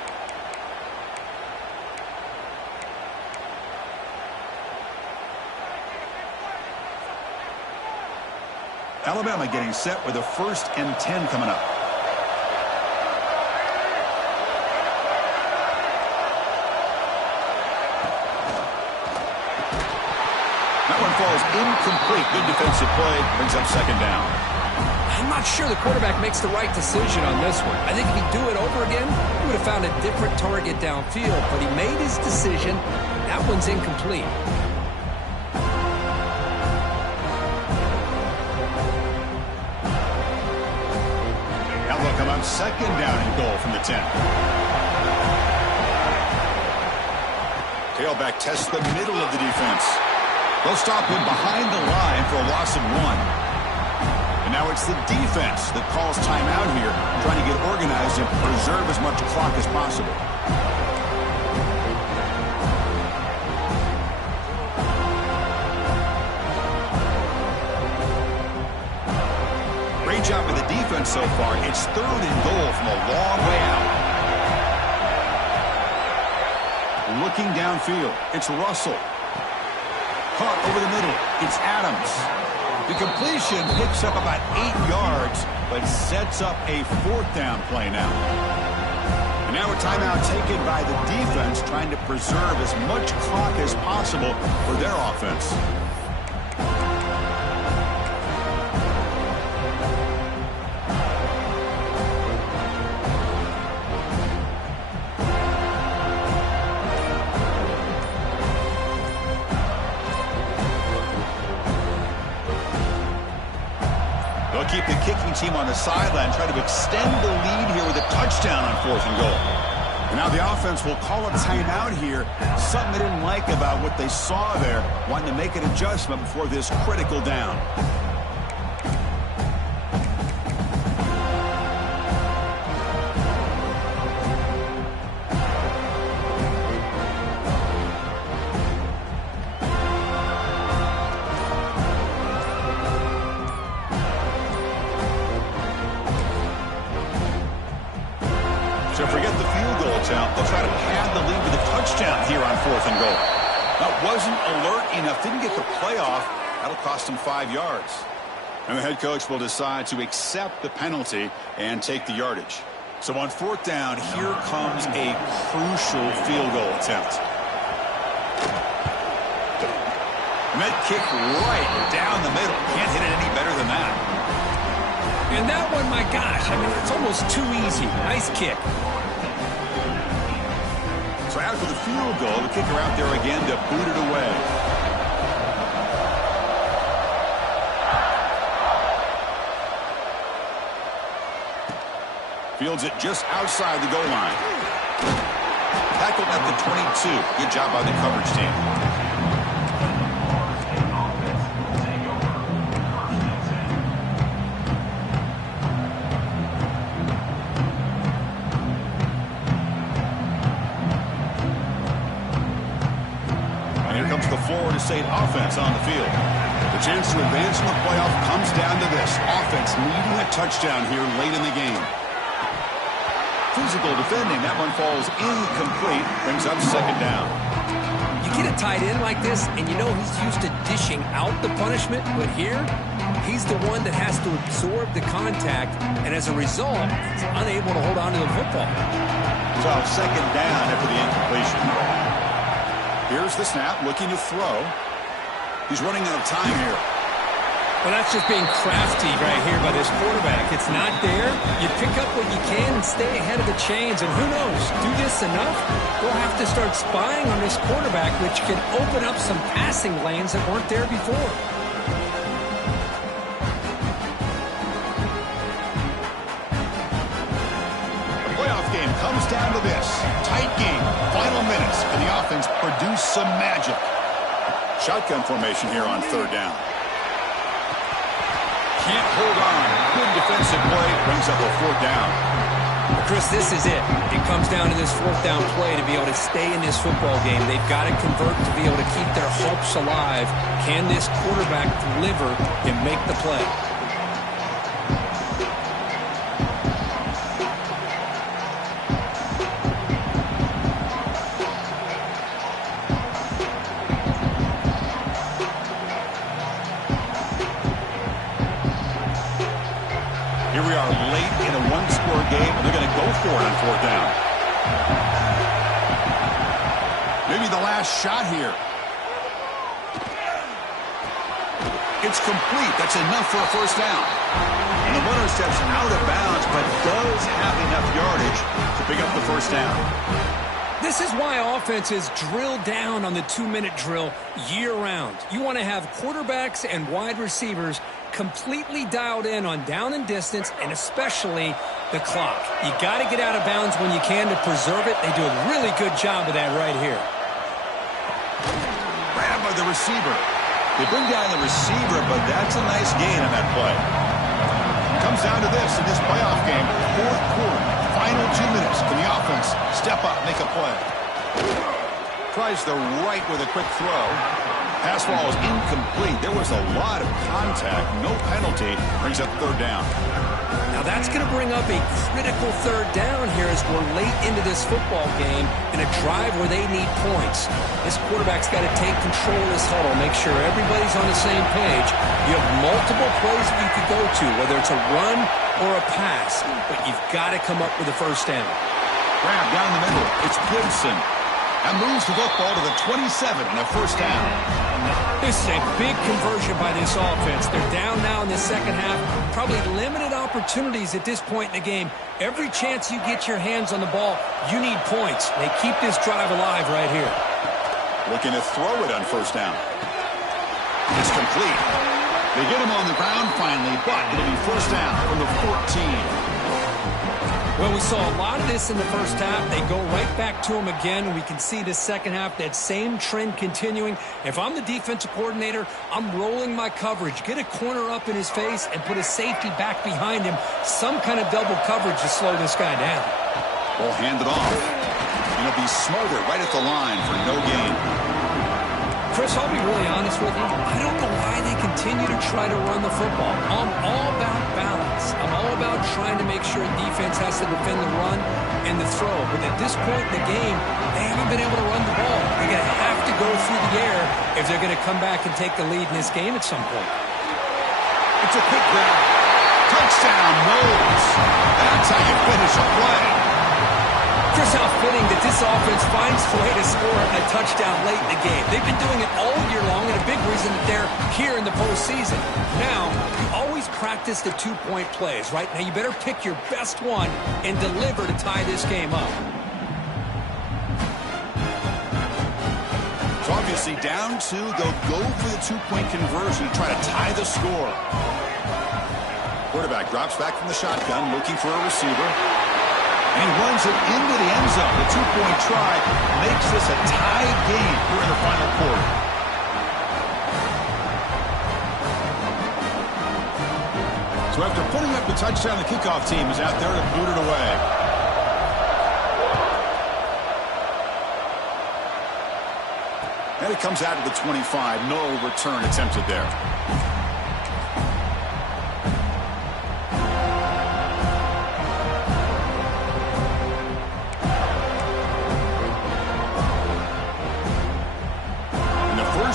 Alabama getting set with a 1st and 10 coming up. That one falls incomplete. Good defensive play. Brings up second down. I'm not sure the quarterback makes the right decision on this one. I think if he'd do it over again, he would have found a different target downfield. But he made his decision. That one's incomplete. Come on, second down and goal from the 10. Tailback tests the middle of the defense. They'll stop him behind the line for a loss of 1. And now it's the defense that calls timeout here, trying to get organized and preserve as much clock as possible. Great job with the defense so far. It's 3rd and goal from a long way out. Looking downfield. It's Russell. Caught over the middle. It's Adams. The completion picks up about 8 yards, but sets up a 4th down play now. And now a timeout taken by the defense, trying to preserve as much clock as possible for their offense. Keep the kicking team on the sideline, try to extend the lead here with a touchdown on 4th and goal. And now the offense will call a timeout here. Something they didn't like about what they saw there, wanting to make an adjustment before this critical down. So forget the field goal attempt. They'll try to pad the lead with a touchdown here on 4th and goal. That wasn't alert enough. Didn't get the play off. That'll cost them 5 yards. And the head coach will decide to accept the penalty and take the yardage. So on 4th down, here comes a crucial field goal attempt. And that kick right down the middle. Can't hit it any better than that. And that one, my gosh, I mean, it's almost too easy. Nice kick. So after the field goal, the kicker out there again to boot it away. Fields it just outside the goal line. Tackled at the 22. Good job by the coverage team. And here comes the Florida State offense on the field. The chance to advance in the playoff comes down to this. Offense needing a touchdown here late in the game. Physical defending. That one falls incomplete. Brings up 2nd down. You get a tight end like this, and you know he's used to dishing out the punishment, but here, he's the one that has to absorb the contact, and as a result, he's unable to hold on to the football. So 2nd down after the incompletion. Here's the snap, looking to throw. He's running out of time here. Well, that's just being crafty right here by this quarterback. It's not there. You pick up what you can and stay ahead of the chains. And who knows, do this enough, we'll have to start spying on this quarterback, which can open up some passing lanes that weren't there before. The playoff game comes down to this. Tight game, final minutes, and the offense produce some magic. Shotgun formation here on 3rd down. Can't hold on. Good defensive play. Brings up a 4th down. Chris, this is it. It comes down to this 4th down play to be able to stay in this football game. They've got to convert to be able to keep their hopes alive. Can this quarterback deliver and make the play? Here we are late in a one-score game, and they're going to go for it on 4th down. Maybe the last shot here. It's complete. That's enough for a 1st down. And the runner steps out of bounds, but does have enough yardage to pick up the 1st down. This is why offenses drill down on the 2-minute drill year-round. You want to have quarterbacks and wide receivers completely dialed in on down and distance, and especially the clock. You got to get out of bounds when you can to preserve it. They do a really good job of that right here. Grabbed by the receiver. They bring down the receiver, but that's a nice gain on that play. Comes down to this in this playoff game. 4th quarter, final 2 minutes. Can the offense step up, make a play? Tries the right with a quick throw. Pass ball is incomplete. There was a lot of contact. No penalty. Brings up 3rd down. Now that's going to bring up a critical 3rd down here as we're late into this football game in a drive where they need points. This quarterback's got to take control of this huddle, make sure everybody's on the same page. You have multiple plays that you could go to, whether it's a run or a pass, but you've got to come up with a 1st down. Grab down the middle. It's Gibson. And moves the football to the 27 and a 1st down. This is a big conversion by this offense. They're down now in the 2nd half. Probably limited opportunities at this point in the game. Every chance you get your hands on the ball, you need points. They keep this drive alive right here. Looking to throw it on 1st down. It's complete. They get him on the ground finally, but it'll be 1st down from the 14. Well, we saw a lot of this in the 1st half. They go right back to him again. We can see the 2nd half, that same trend continuing. If I'm the defensive coordinator, I'm rolling my coverage. Get a corner up in his face and put a safety back behind him. Some kind of double coverage to slow this guy down. Ball handed off. And it'll be smothered right at the line for no gain. Chris, I'll be really honest with you. I don't know why they continue to try to run the football. I'm all about balance. I'm all about trying to make sure defense has to defend the run and the throw. But at this point in the game, they haven't been able to run the ball. They're going to have to go through the air if they're going to come back and take the lead in this game at some point. It's a quick grab. Touchdown, Knowles. That's how you finish a play. Chris, how fitting that this offense finds a way to score a touchdown late in the game. They've been doing it all year long, and a big reason that they're here in the postseason. Now, you always practice the two-point plays, right? Now, you better pick your best one and deliver to tie this game up. So obviously down two, they'll go for the two-point conversion to try to tie the score. Quarterback drops back from the shotgun, looking for a receiver. And he runs it into the end zone. The two-point try makes this a tied game here in the final quarter. So after putting up the touchdown, the kickoff team is out there to boot it away. And it comes out to the 25. No return attempted there.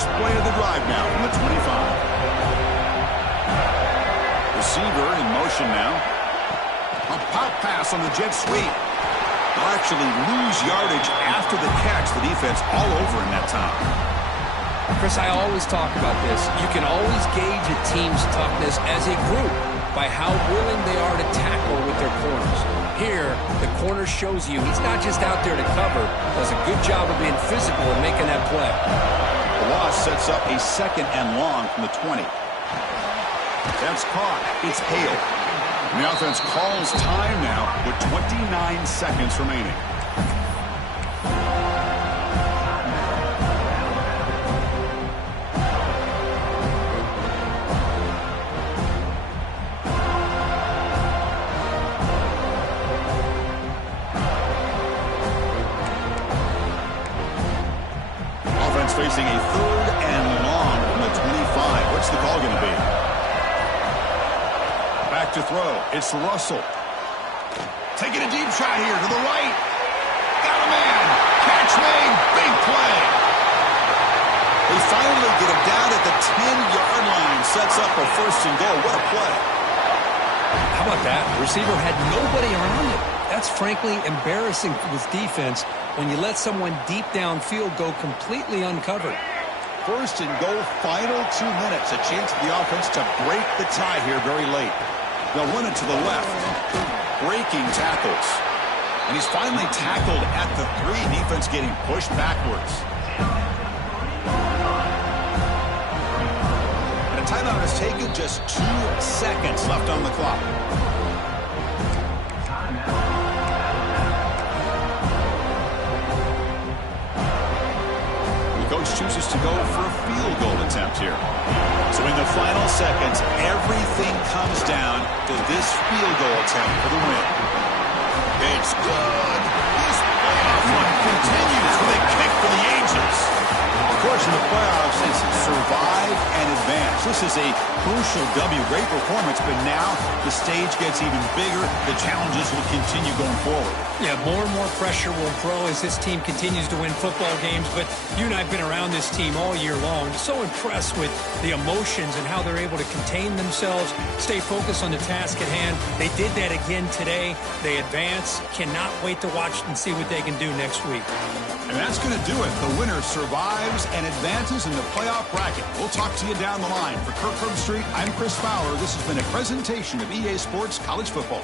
Play of the drive now from the 25. Receiver in motion now. A pop pass on the jet sweep. They'll actually lose yardage after the catch. The defense all over in that time. Chris, I always talk about this. You can always gauge a team's toughness as a group by how willing they are to tackle with their corners. Here, the corner shows you he's not just out there to cover, does a good job of being physical and making that play. The loss sets up a 2nd and long from the 20. That's caught. It's Hale. And the offense calls time now with 29 seconds remaining. Facing a 3rd and long from the 25. What's the call going to be? Back to throw. It's Russell. Taking a deep shot here to the right. Got a man. Catch made. Big play. They finally get him down at the 10-yard line. Sets up a 1st and goal. What a play. How about that? The receiver had nobody around him. That's frankly embarrassing for this defense when you let someone deep downfield go completely uncovered. 1st and goal, final 2 minutes. A chance for the offense to break the tie here very late. They'll run it to the left. Breaking tackles. And he's finally tackled at the 3. Defense getting pushed backwards. And a timeout is taken. Just 2 seconds left on the clock. Coach chooses to go for a field goal attempt here. So in the final seconds, everything comes down to this field goal attempt for the win. It's good. This playoff run continues with a kick for the ages. Of course, in the playoffs, it's survive and advance. This is a crucial W. Great performance, but now the stage gets even bigger. The challenges will continue going forward. Yeah, more and more pressure will grow as this team continues to win football games, but you and I have been around this team all year long. So impressed with the emotions and how they're able to contain themselves, stay focused on the task at hand. They did that again today. They advance. Cannot wait to watch and see what they can do next week. And that's going to do it. The winner survives and advances in the playoff bracket. We'll talk to you down the line. For Kirk Street, I'm Chris Fowler. This has been a presentation of EA Sports College Football.